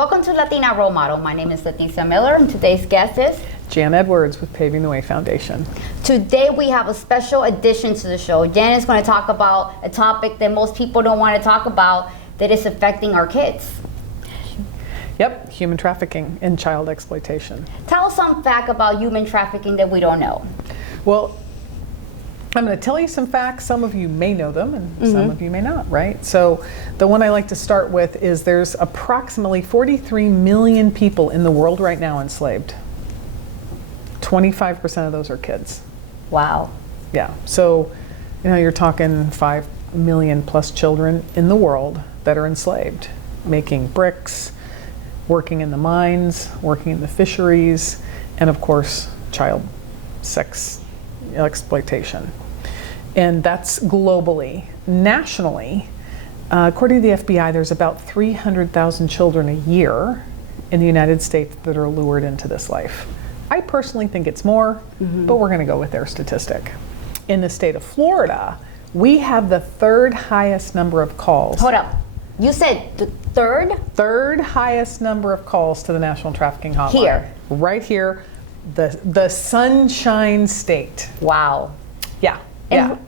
Welcome to Latina Role Model. My name is Leticia Miller, and today's guest is Jan Edwards with Paving the Way Foundation. Today we have a special addition to the show. Jan is going to talk about a topic that most people don't want to talk about that is affecting our kids. Yep, human trafficking and child exploitation. Tell us some fact about human trafficking that we don't know. Well, I'm going to tell you some facts. Some of you may know them and some of you may not, right? So the one I like to start with is there's approximately 43 million people in the world right now enslaved. 25% of those are kids. Wow. Yeah, so you're talking 5 million plus children in the world that are enslaved, making bricks, working in the mines, working in the fisheries, and of course, child sex exploitation. And that's globally. Nationally, according to the FBI, there's about 300,000 children a year in the United States that are lured into this life. I personally think it's more, but we're going to go with their statistic. In the state of Florida, we have the third highest number of calls. Hold up. You said the third? Third highest number of calls to the National Trafficking Hotline. Here. Right here, the Sunshine State. Wow. Yeah, yeah.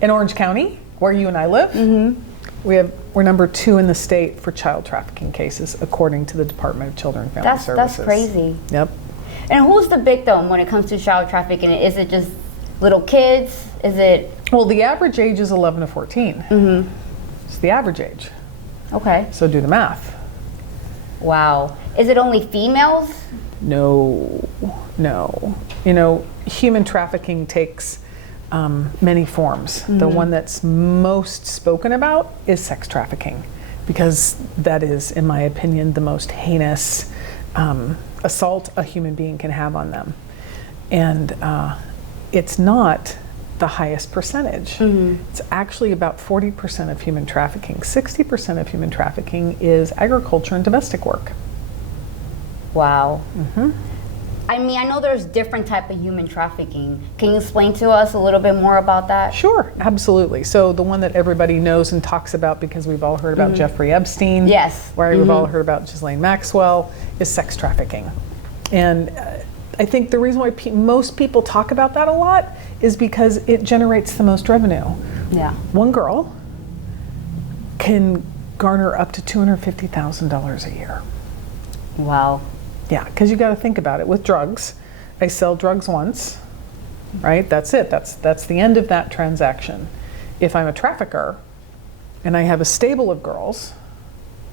In Orange County, where you and I live, we're number 2 in the state for child trafficking cases, according to the Department of Children and Family Services. That's crazy. Yep. And who's the victim when it comes to child trafficking? Is it just little kids? Is it? Well, the average age is 11 to 14. It's the average age. Okay. So do the math. Wow. Is it only females? No. Human trafficking takes many forms. The one that's most spoken about is sex trafficking, because that is, in my opinion, the most heinous assault a human being can have on them. And it's not the highest percentage. It's actually about 40% of human trafficking. 60% of human trafficking is agriculture and domestic work. Wow. I mean, I know there's different type of human trafficking. Can you explain to us a little bit more about that? Sure, absolutely. So the one that everybody knows and talks about, because we've all heard about Jeffrey Epstein. Yes. Right, we've all heard about Ghislaine Maxwell, is sex trafficking. And I think the reason why most people talk about that a lot is because it generates the most revenue. Yeah. One girl can garner up to $250,000 a year. Wow. Yeah, because you got to think about it. With drugs, I sell drugs once, right? That's it. That's the end of that transaction. If I'm a trafficker and I have a stable of girls,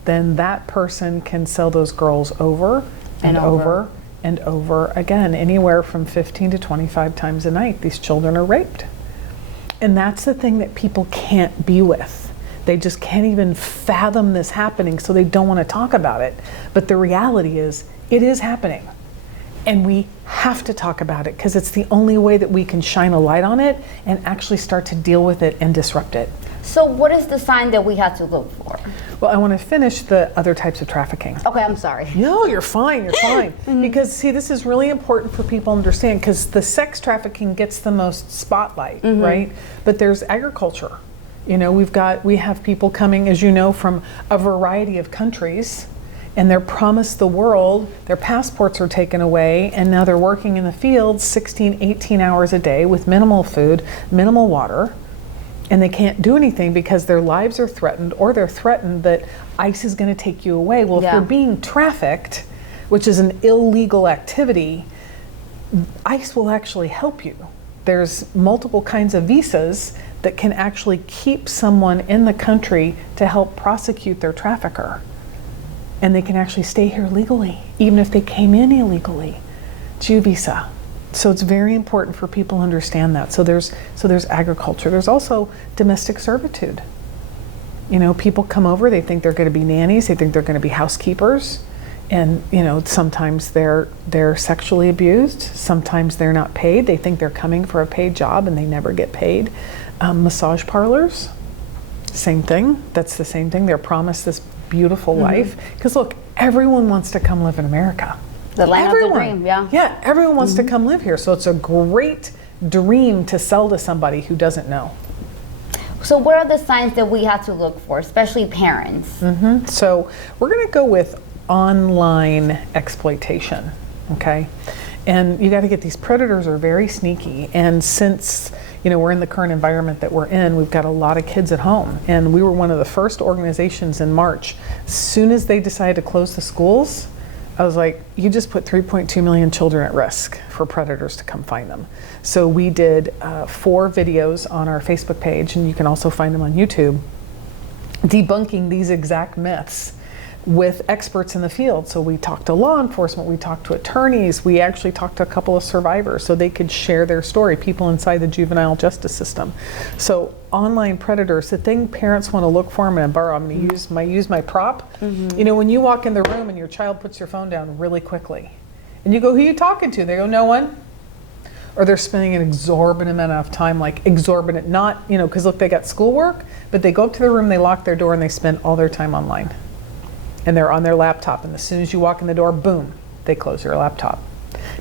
then that person can sell those girls over and over and over again. Anywhere from 15 to 25 times a night, these children are raped. And that's the thing that people can't be with. They just can't even fathom this happening, so they don't want to talk about it. But the reality is, it is happening. And we have to talk about it, because it's the only way that we can shine a light on it and actually start to deal with it and disrupt it. So what is the sign that we have to look for? Well, I want to finish the other types of trafficking. Okay, I'm sorry. No, you're fine, you're fine. Because see, this is really important for people to understand, because the sex trafficking gets the most spotlight, right? But there's agriculture. We have people coming, as you know, from a variety of countries, and they're promised the world, their passports are taken away, and now they're working in the fields 16, 18 hours a day with minimal food, minimal water, and they can't do anything because their lives are threatened, or they're threatened that ICE is going to take you away. Well, if you're being trafficked, which is an illegal activity, ICE will actually help you. There's multiple kinds of visas that can actually keep someone in the country to help prosecute their trafficker. And they can actually stay here legally, even if they came in illegally. It's U visa. So it's very important for people to understand that. So there's agriculture. There's also domestic servitude. People come over, they think they're going to be nannies, they think they're going to be housekeepers, and sometimes they're sexually abused, sometimes they're not paid. They think they're coming for a paid job and they never get paid. Massage parlors, same thing. That's the same thing. They're promised this beautiful life, because look, everyone wants to come live in America. The land of the dream, yeah. Yeah, everyone wants to come live here, so it's a great dream to sell to somebody who doesn't know. So what are the signs that we have to look for, especially parents? So we're going to go with online exploitation, okay? And you got to get, these predators are very sneaky. And since, we're in the current environment that we're in, we've got a lot of kids at home. And we were one of the first organizations in March. As soon as they decided to close the schools, I was like, you just put 3.2 million children at risk for predators to come find them. So we did 4 videos on our Facebook page, and you can also find them on YouTube, debunking these exact myths with experts in the field. So we talked to law enforcement, we talked to attorneys, we actually talked to a couple of survivors so they could share their story, people inside the juvenile justice system. So online predators, the thing parents want to look for, I'm going to use my prop. When you walk in the room and your child puts your phone down really quickly, and you go, who are you talking to? They go, no one. Or they're spending an exorbitant amount of time, like exorbitant, not, because look, they got schoolwork, but they go up to their room, they lock their door, and they spend all their time online. And they're on their laptop, and as soon as you walk in the door, boom, they close your laptop.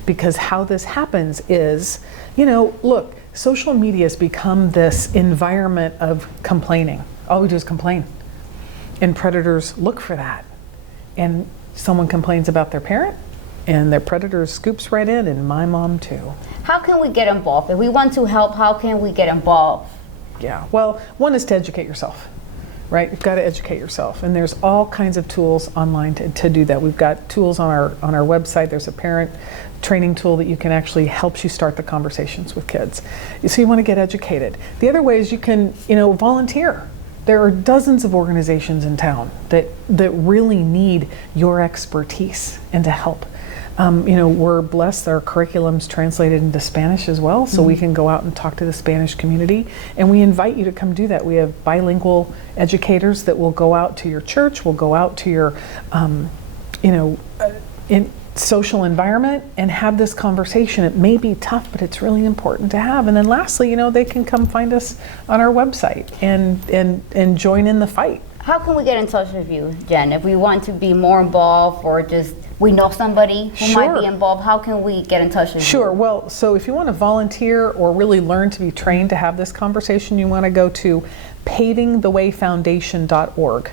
Because how this happens is, look, social media has become this environment of complaining. All we do is complain. And predators look for that. And someone complains about their parent, and their predator scoops right in, and my mom too. How can we get involved? If we want to help, how can we get involved? Yeah, well, one is to educate yourself. Right, you've got to educate yourself, and there's all kinds of tools online to do that. We've got tools on our website. There's a parent training tool that you can actually helps you start the conversations with kids. So you want to get educated. The other way is you can, volunteer. There are dozens of organizations in town that really need your expertise and to help. We're blessed, our curriculum's translated into Spanish as well, so we can go out and talk to the Spanish community, and we invite you to come do that. We have bilingual educators that will go out to your church, will go out to your, in social environment and have this conversation. It may be tough, but it's really important to have. And then lastly, they can come find us on our website and join in the fight. How can we get in touch with you, Jen? If we want to be more involved, or just we know somebody who might be involved, how can we get in touch with you? Sure. Well, so if you want to volunteer or really learn to be trained to have this conversation, you want to go to pavingthewayfoundation.org.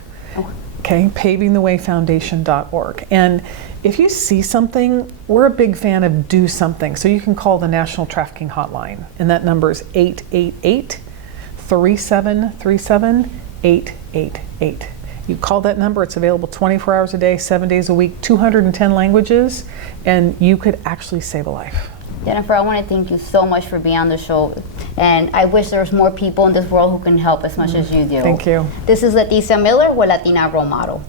Okay, pavingthewayfoundation.org. And if you see something, we're a big fan of do something. So you can call the National Trafficking Hotline, and that number is 888-3737-888. You call that number, it's available 24 hours a day, 7 days a week, 210 languages, and you could actually save a life. Jennifer, I want to thank you so much for being on the show, and I wish there was more people in this world who can help as much as you do. Thank you. This is Leticia Miller with Latina Role Model.